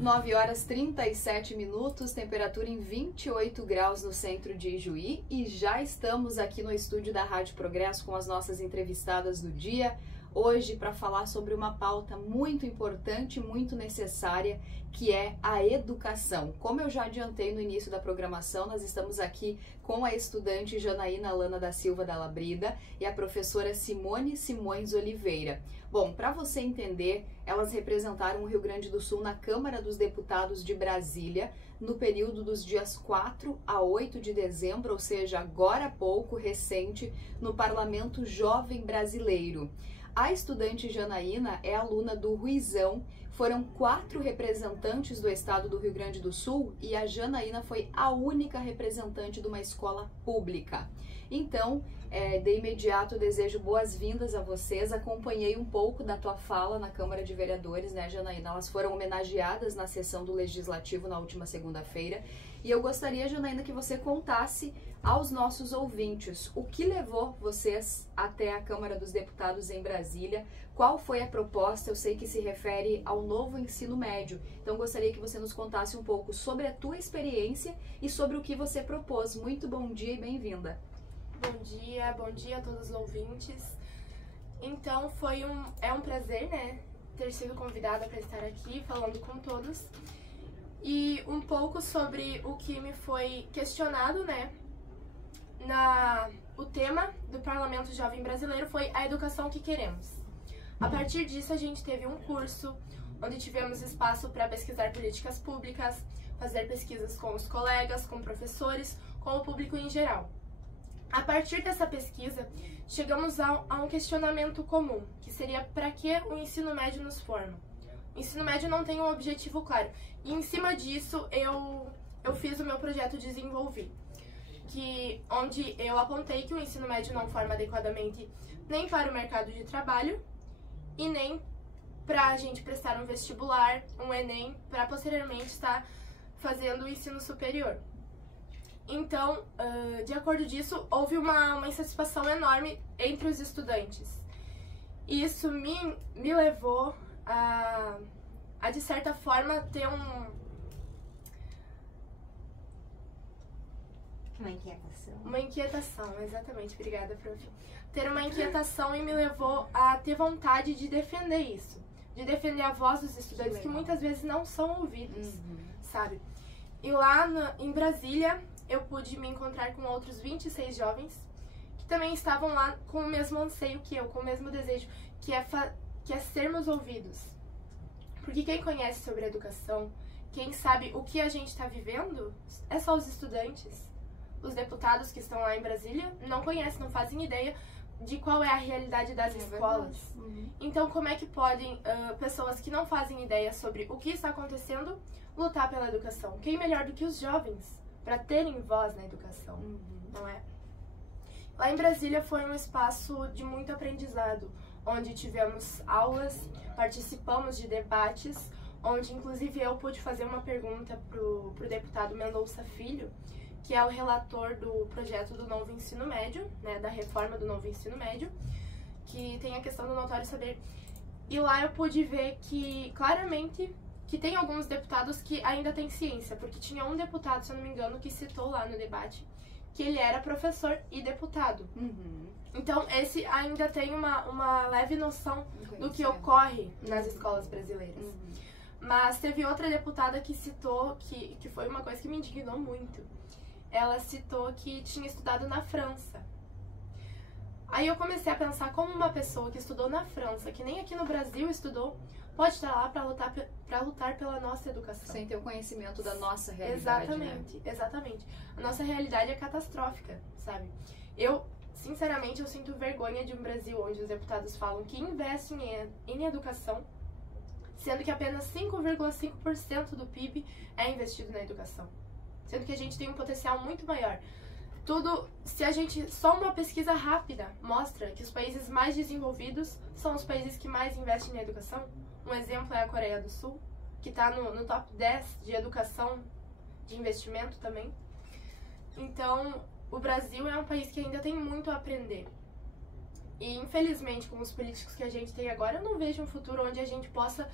9 horas 37 minutos, temperatura em 28 graus no centro de Ijuí, e já estamos aqui no estúdio da Rádio Progresso com as nossas entrevistadas do dia, hoje para falar sobre uma pauta muito importante, muito necessária, que é a educação. Como eu já adiantei no início da programação, nós estamos aqui com a estudante Janaína Lana da Silva da Labrida e a professora Simone Simões Oliveira. Bom, para você entender, elas representaram o Rio Grande do Sul na Câmara dos Deputados de Brasília no período dos dias 4 a 8 de dezembro, ou seja, agora há pouco, recente, no Parlamento Jovem Brasileiro. A estudante Janaína é aluna do Ruizão. Foram 4 representantes do estado do Rio Grande do Sul e a Janaína foi a única representante de uma escola pública. Então, de imediato, eu desejo boas-vindas a vocês. Acompanhei um pouco da tua fala na Câmara de Vereadores, né, Janaína? Elas foram homenageadas na sessão do Legislativo na última segunda-feira. E eu gostaria, Janaína, que você contasse aos nossos ouvintes o que levou vocês até a Câmara dos Deputados em Brasília, qual foi a proposta. Eu sei que se refere ao novo ensino médio, então gostaria que você nos contasse um pouco sobre a tua experiência e sobre o que você propôs. Muito bom dia e bem-vinda. Bom dia a todos os ouvintes. Então é um prazer, né, ter sido convidada para estar aqui falando com todos. E um pouco sobre o que me foi questionado, né, o tema do Parlamento Jovem Brasileiro foi a educação que queremos. A partir disso, a gente teve um curso onde tivemos espaço para pesquisar políticas públicas, fazer pesquisas com os colegas, com professores, com o público em geral. A partir dessa pesquisa, chegamos a um questionamento comum, que seria: para que o ensino médio nos forma? O ensino médio não tem um objetivo claro. E em cima disso, eu fiz o meu projeto Desenvolvi, onde eu apontei que o ensino médio não forma adequadamente nem para o mercado de trabalho e nem para a gente prestar um vestibular, um Enem, para posteriormente estar fazendo o ensino superior. Então, de acordo disso, houve uma insatisfação enorme entre os estudantes. E isso me levou a, de certa forma, ter uma inquietação, exatamente, obrigada, prof. Ter uma inquietação e me levou a ter vontade de defender isso. De defender a voz dos estudantes que muitas vezes não são ouvidos, sabe? E lá em Brasília, eu pude me encontrar com outros 26 jovens que também estavam lá com o mesmo anseio que eu, com o mesmo desejo, que é sermos ouvidos. Porque quem conhece sobre educação, quem sabe o que a gente está vivendo, é só os estudantes. Os deputados que estão lá em Brasília não conhecem, não fazem ideia de qual é a realidade das escolas. Então, como é que podem pessoas que não fazem ideia sobre o que está acontecendo lutar pela educação? Quem melhor do que os jovens para terem voz na educação, não é? Lá em Brasília foi um espaço de muito aprendizado, onde tivemos aulas, participamos de debates, onde inclusive eu pude fazer uma pergunta pro deputado Mendonça Filho, que é o relator do projeto do novo ensino médio, né, da reforma do novo ensino médio, que tem a questão do notório saber. E lá eu pude ver que, claramente, que tem alguns deputados que ainda têm ciência, porque tinha um deputado, se eu não me engano, que citou lá no debate que ele era professor e deputado. Então, esse ainda tem uma leve noção do que ocorre nas escolas brasileiras. Mas teve outra deputada que citou, que foi uma coisa que me indignou muito. Ela citou que tinha estudado na França. Aí eu comecei a pensar como uma pessoa que estudou na França, que nem aqui no Brasil estudou, pode estar lá para lutar pela nossa educação. Sem ter o conhecimento da nossa realidade. Exatamente, né? Exatamente. A nossa realidade é catastrófica, sabe? Sinceramente, eu sinto vergonha de um Brasil onde os deputados falam que investem em educação, sendo que apenas 5,5% do PIB é investido na educação. Sendo que a gente tem um potencial muito maior. Só uma pesquisa rápida mostra que os países mais desenvolvidos são os países que mais investem na educação. Um exemplo é a Coreia do Sul, que está no top 10 de educação, de investimento também. Então, o Brasil é um país que ainda tem muito a aprender. E, infelizmente, com os políticos que a gente tem agora, eu não vejo um futuro onde a gente possa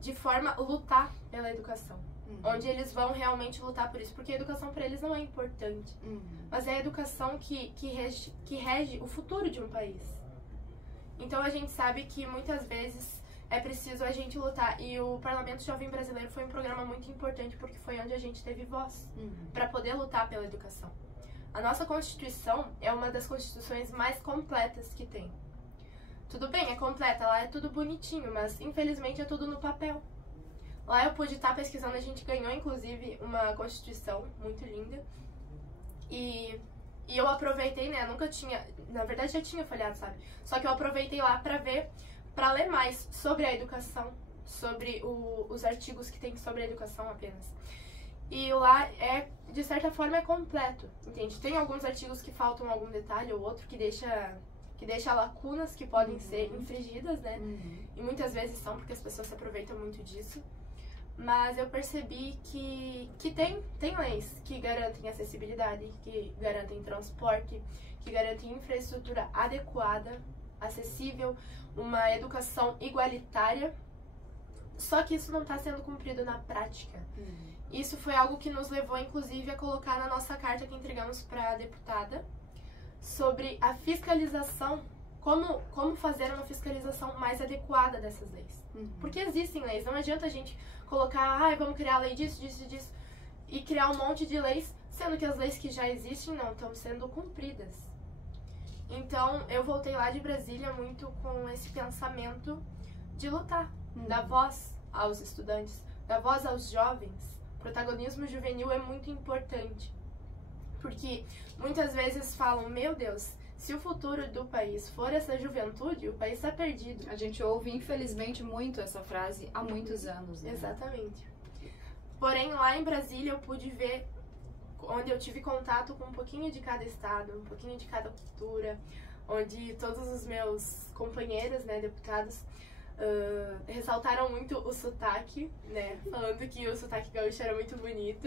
de forma a lutar pela educação. Onde eles vão realmente lutar por isso, porque a educação para eles não é importante, mas é a educação que rege o futuro de um país. Então a gente sabe que muitas vezes é preciso a gente lutar, e o Parlamento Jovem Brasileiro foi um programa muito importante porque foi onde a gente teve voz para poder lutar pela educação. A nossa Constituição é uma das constituições mais completas que tem. Tudo bem, é completa, lá é tudo bonitinho, mas infelizmente é tudo no papel. Lá eu pude estar pesquisando, a gente ganhou inclusive uma Constituição muito linda. E eu aproveitei, né, eu nunca tinha, na verdade já tinha folheado, sabe? Só que eu aproveitei lá pra ler mais sobre a educação, sobre os artigos que tem sobre a educação apenas. E lá de certa forma é completo, entende? Tem alguns artigos que faltam algum detalhe ou outro que deixa lacunas que podem ser infringidas, né? E muitas vezes são, porque as pessoas se aproveitam muito disso. Mas eu percebi que tem leis que garantem acessibilidade, que garantem transporte, que garantem infraestrutura adequada, acessível, uma educação igualitária. Só que isso não está sendo cumprido na prática. Isso foi algo que nos levou, inclusive, a colocar na nossa carta que entregamos para a deputada sobre a fiscalização, como fazer uma fiscalização mais adequada dessas leis. Porque existem leis, não adianta a gente colocar, vamos criar a lei disso, disso, disso, e criar um monte de leis, sendo que as leis que já existem não estão sendo cumpridas. Então, eu voltei lá de Brasília muito com esse pensamento de lutar, dar voz aos estudantes, dar voz aos jovens. O protagonismo juvenil é muito importante, porque muitas vezes falam, meu Deus, se o futuro do país for essa juventude, o país está perdido. A gente ouve, infelizmente, muito essa frase há muitos anos, né? Exatamente. Porém, lá em Brasília eu pude ver, onde eu tive contato com um pouquinho de cada estado, um pouquinho de cada cultura, onde todos os meus companheiros, né, deputados, ressaltaram muito o sotaque, né, falando que o sotaque gaúcho era muito bonito.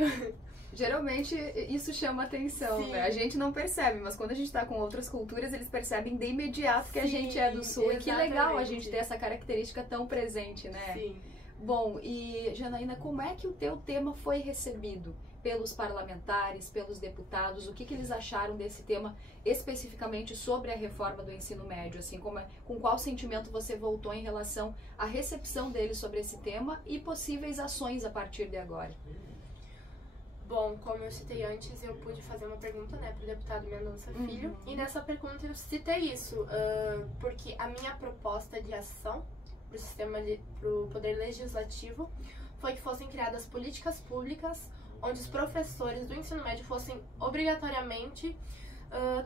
Geralmente isso chama atenção, Sim. né? A gente não percebe, mas quando a gente tá com outras culturas, eles percebem de imediato que a gente é do Sul. Exatamente. E que legal a gente ter essa característica tão presente, né? Sim. Bom, e Janaína, como é que o teu tema foi recebido pelos parlamentares, pelos deputados? O que eles acharam desse tema especificamente sobre a reforma do ensino médio? Assim, com qual sentimento você voltou em relação à recepção deles sobre esse tema e possíveis ações a partir de agora? Bom, como eu citei antes, eu pude fazer uma pergunta, né, para o deputado Mendonça Filho, e nessa pergunta eu citei isso, porque a minha proposta de ação para o Poder Legislativo foi que fossem criadas políticas públicas onde os professores do ensino médio fossem obrigatoriamente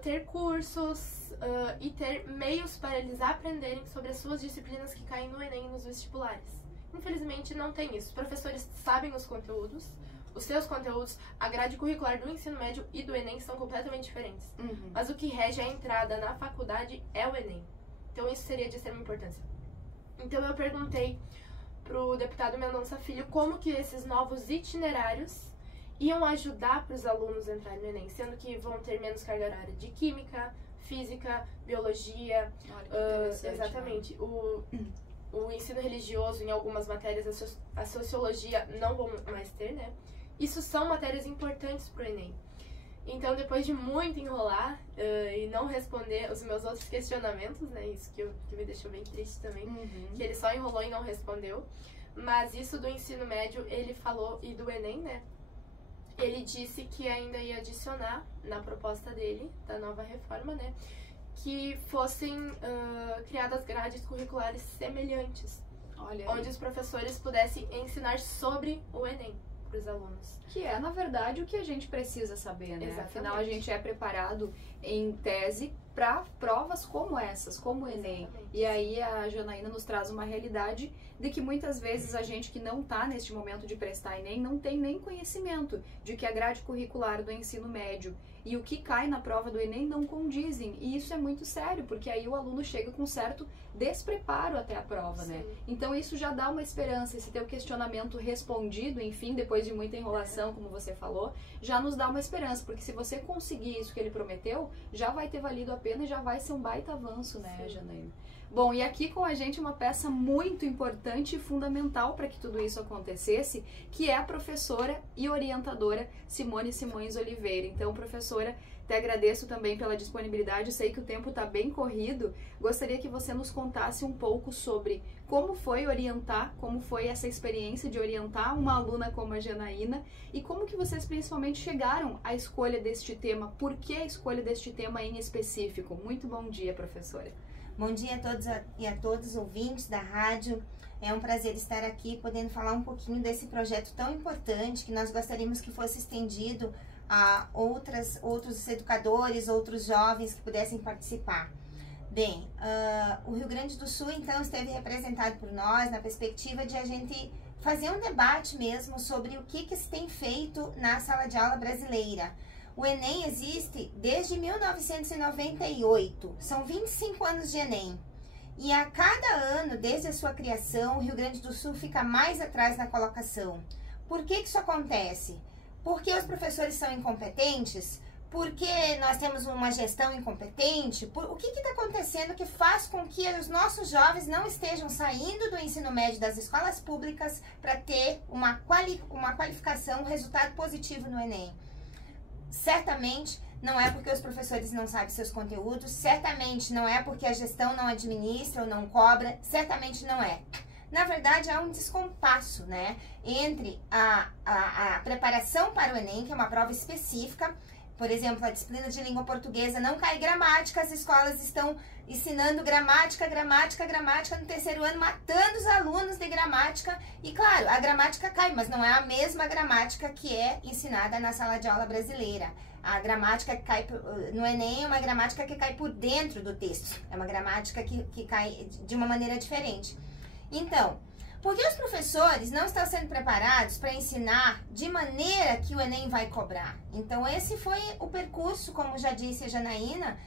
ter cursos e ter meios para eles aprenderem sobre as suas disciplinas que caem no Enem e nos vestibulares. Infelizmente não tem isso. Os professores sabem os conteúdos, os seus conteúdos, a grade curricular do ensino médio e do Enem são completamente diferentes. Mas o que rege a entrada na faculdade é o Enem. Então isso seria de extrema importância. Então eu perguntei pro deputado Mendonça Filho como que esses novos itinerários iam ajudar para os alunos entrarem no Enem, sendo que vão ter menos carga horária de química, física, biologia. Exatamente. O ensino religioso em algumas matérias, a sociologia não vão mais ter, né? Isso são matérias importantes para o Enem. Então, depois de muito enrolar e não responder os meus outros questionamentos, né? Isso que me deixou bem triste também, que ele só enrolou e não respondeu. Mas isso do ensino médio, ele falou, e do Enem, né? Ele disse que ainda ia adicionar na proposta dele, da nova reforma, né? Que fossem criadas grades curriculares semelhantes. Olha, onde os professores pudessem ensinar sobre o Enem para os alunos. Que é, na verdade, o que a gente precisa saber, né? Exatamente. Afinal, a gente é preparado em tese para provas como essas, como o Enem. Exatamente. E aí a Janaína nos traz uma realidade de que muitas vezes a gente que não está neste momento de prestar Enem não tem nem conhecimento de que a grade curricular do ensino médio e o que cai na prova do Enem não condizem. E isso é muito sério, porque aí o aluno chega com certo despreparo até a prova, né? Então isso já dá uma esperança, esse teu questionamento respondido, enfim, depois de muita enrolação, como você falou, já nos dá uma esperança, porque se você conseguir isso que ele prometeu, já vai ter valido a pena já vai ser um baita avanço, né, Janaína? Bom, e aqui com a gente uma peça muito importante e fundamental para que tudo isso acontecesse, que é a professora e orientadora Simone Simões Oliveira. Então, professora, te agradeço também pela disponibilidade, eu sei que o tempo está bem corrido. Gostaria que você nos contasse um pouco sobre como foi orientar, como foi essa experiência de orientar uma aluna como a Janaína e como que vocês principalmente chegaram à escolha deste tema, por que a escolha deste tema em específico. Muito bom dia, professora. Bom dia a todos e a todos os ouvintes da rádio. É um prazer estar aqui podendo falar um pouquinho desse projeto tão importante que nós gostaríamos que fosse estendido a outros educadores, outros jovens que pudessem participar. Bem, o Rio Grande do Sul então esteve representado por nós na perspectiva de a gente fazer um debate mesmo sobre o que se tem feito na sala de aula brasileira. O Enem existe desde 1998, são 25 anos de Enem. E a cada ano, desde a sua criação, o Rio Grande do Sul fica mais atrás na colocação. Por que isso acontece? Porque os professores são incompetentes? Porque nós temos uma gestão incompetente? O que está acontecendo que faz com que os nossos jovens não estejam saindo do ensino médio das escolas públicas para ter uma qualificação, um resultado positivo no Enem? Certamente não é porque os professores não sabem seus conteúdos, certamente não é porque a gestão não administra ou não cobra, certamente não é. Na verdade, há um descompasso, né, entre a preparação para o Enem, que é uma prova específica. Por exemplo, a disciplina de língua portuguesa não cai gramática, as escolas estão ensinando gramática no terceiro ano, matando os alunos de gramática. E claro, a gramática cai, mas não é a mesma gramática que é ensinada na sala de aula brasileira. A gramática que cai no Enem é uma gramática que cai por dentro do texto, é uma gramática que cai de uma maneira diferente. Então, por que os professores não estão sendo preparados para ensinar de maneira que o Enem vai cobrar? Então, esse foi o percurso, como já disse a Janaína,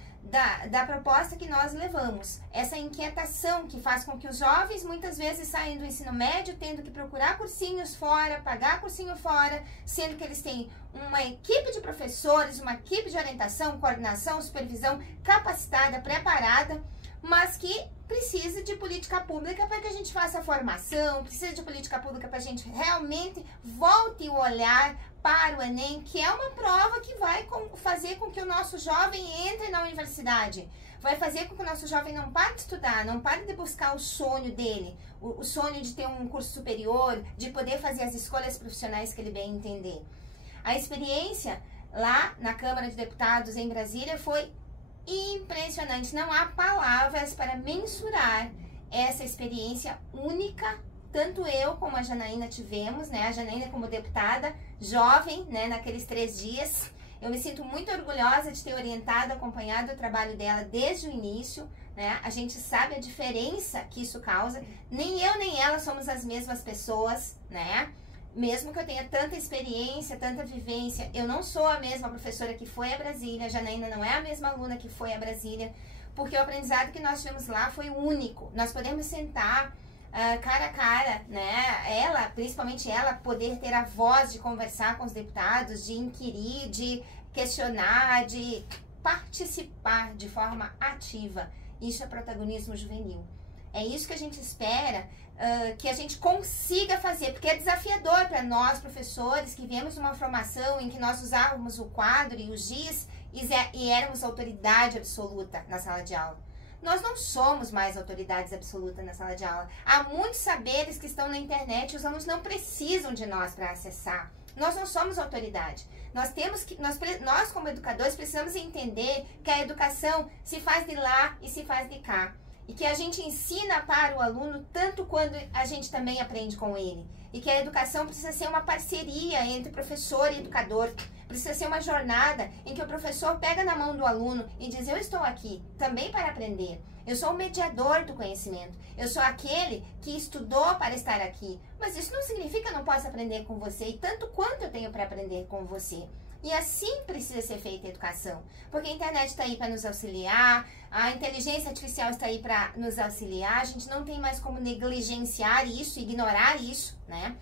da proposta que nós levamos. Essa inquietação que faz com que os jovens muitas vezes saem do ensino médio tendo que procurar cursinhos fora, pagar cursinho fora, sendo que eles têm uma equipe de professores, uma equipe de orientação, coordenação, supervisão capacitada, preparada, mas que precisa de política pública para que a gente faça a formação, precisa de política pública para a gente realmente volte o olhar para o Enem, que é uma prova que vai fazer com que o nosso jovem entre na universidade, vai fazer com que o nosso jovem não pare de estudar, não pare de buscar o sonho dele, o sonho de ter um curso superior, de poder fazer as escolhas profissionais que ele bem entender. A experiência lá na Câmara de Deputados em Brasília foi impressionante, não há palavras para mensurar essa experiência única. Tanto eu como a Janaína tivemos, né? A Janaína como deputada, jovem, né? Naqueles 3 dias. Eu me sinto muito orgulhosa de ter orientado, acompanhado o trabalho dela desde o início, né? A gente sabe a diferença que isso causa. Nem eu nem ela somos as mesmas pessoas, né? Mesmo que eu tenha tanta experiência, tanta vivência, eu não sou a mesma professora que foi a Brasília, a Janaína não é a mesma aluna que foi a Brasília, porque o aprendizado que nós tivemos lá foi único. Nós podemos sentar cara a cara, né? Ela, principalmente ela, poder ter a voz de conversar com os deputados, de inquirir, de questionar, de participar de forma ativa. Isso é protagonismo juvenil. É isso que a gente espera que a gente consiga fazer, porque é desafiador para nós, professores, que viemos de uma formação em que nós usávamos o quadro e o giz e éramos autoridade absoluta na sala de aula. Nós não somos mais autoridades absolutas na sala de aula. Há muitos saberes que estão na internet e os alunos não precisam de nós para acessar. Nós não somos autoridade. Nós como educadores precisamos entender que a educação se faz de lá e se faz de cá. E que a gente ensina para o aluno tanto quanto a gente também aprende com ele. E que a educação precisa ser uma parceria entre professor e educador. Precisa ser uma jornada em que o professor pega na mão do aluno e diz: eu estou aqui também para aprender. Eu sou o mediador do conhecimento. Eu sou aquele que estudou para estar aqui. Mas isso não significa que eu não possa aprender com você, e tanto quanto eu tenho para aprender com você. E assim precisa ser feita a educação. Porque a internet está aí para nos auxiliar, a inteligência artificial está aí para nos auxiliar, a gente não tem mais como negligenciar isso, ignorar isso, né?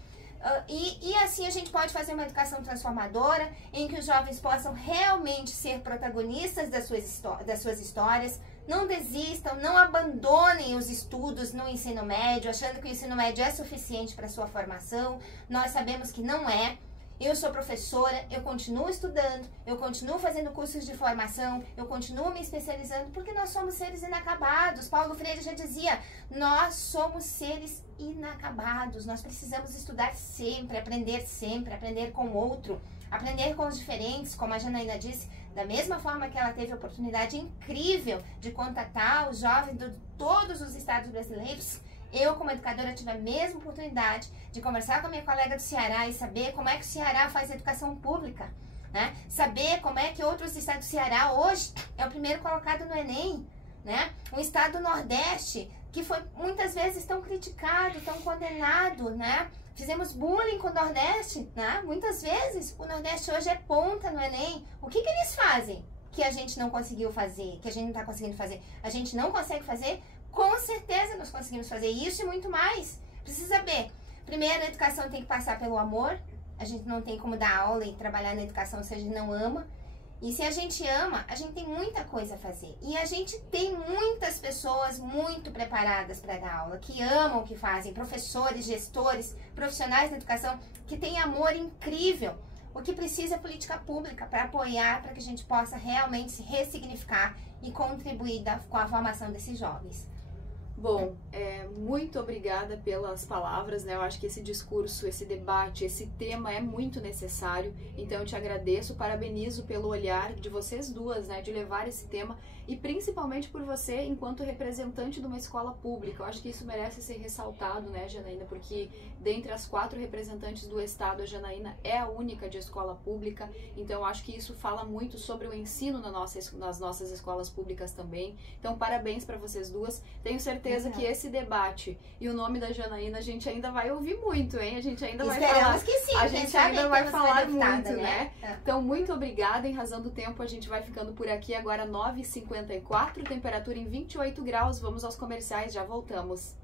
E assim a gente pode fazer uma educação transformadora, em que os jovens possam realmente ser protagonistas das suas histórias. Não desistam, não abandonem os estudos no ensino médio, achando que o ensino médio é suficiente para a sua formação. Nós sabemos que não é. Eu sou professora, eu continuo estudando, eu continuo fazendo cursos de formação, eu continuo me especializando, porque nós somos seres inacabados. Paulo Freire já dizia, nós somos seres inacabados, nós precisamos estudar sempre, aprender com o outro, aprender com os diferentes, como a Janaína disse, da mesma forma que ela teve a oportunidade incrível de contatar os jovens de todos os estados brasileiros. Eu, como educadora, tive a mesma oportunidade de conversar com a minha colega do Ceará e saber como é que o Ceará faz educação pública, né? Saber como é que outros estados do Ceará hoje é o primeiro colocado no Enem, né? Um estado do Nordeste que foi muitas vezes tão criticado, tão condenado, né? Fizemos bullying com o Nordeste, né? Muitas vezes o Nordeste hoje é ponta no Enem. O que eles fazem que a gente não conseguiu fazer, que a gente não está conseguindo fazer? A gente não consegue fazer? Com certeza nós conseguimos fazer isso e muito mais. Precisa saber. Primeiro, a educação tem que passar pelo amor. A gente não tem como dar aula e trabalhar na educação se a gente não ama. E se a gente ama, a gente tem muita coisa a fazer. E a gente tem muitas pessoas muito preparadas para dar aula, que amam o que fazem. Professores, gestores, profissionais da educação, que têm amor incrível. O que precisa é política pública para apoiar, para que a gente possa realmente se ressignificar e contribuir com a formação desses jovens. Bom, muito obrigada pelas palavras, né? Eu acho que esse discurso, esse debate, esse tema é muito necessário. Então eu te agradeço, parabenizo pelo olhar de vocês duas, né? De levar esse tema e principalmente por você enquanto representante de uma escola pública. Eu acho que isso merece ser ressaltado, né, Janaína? Porque dentre as 4 representantes do estado, a Janaína é a única de escola pública. Então eu acho que isso fala muito sobre o ensino nas nossas escolas públicas também. Então parabéns para vocês duas. Tenho certeza que esse debate e o nome da Janaína a gente ainda vai ouvir muito, hein? A gente ainda vai falar. Esperamos que sim. A gente ainda vai falar muito, né? Então, muito obrigada. Em razão do tempo, a gente vai ficando por aqui. Agora 9h54, temperatura em 28 graus. Vamos aos comerciais, já voltamos.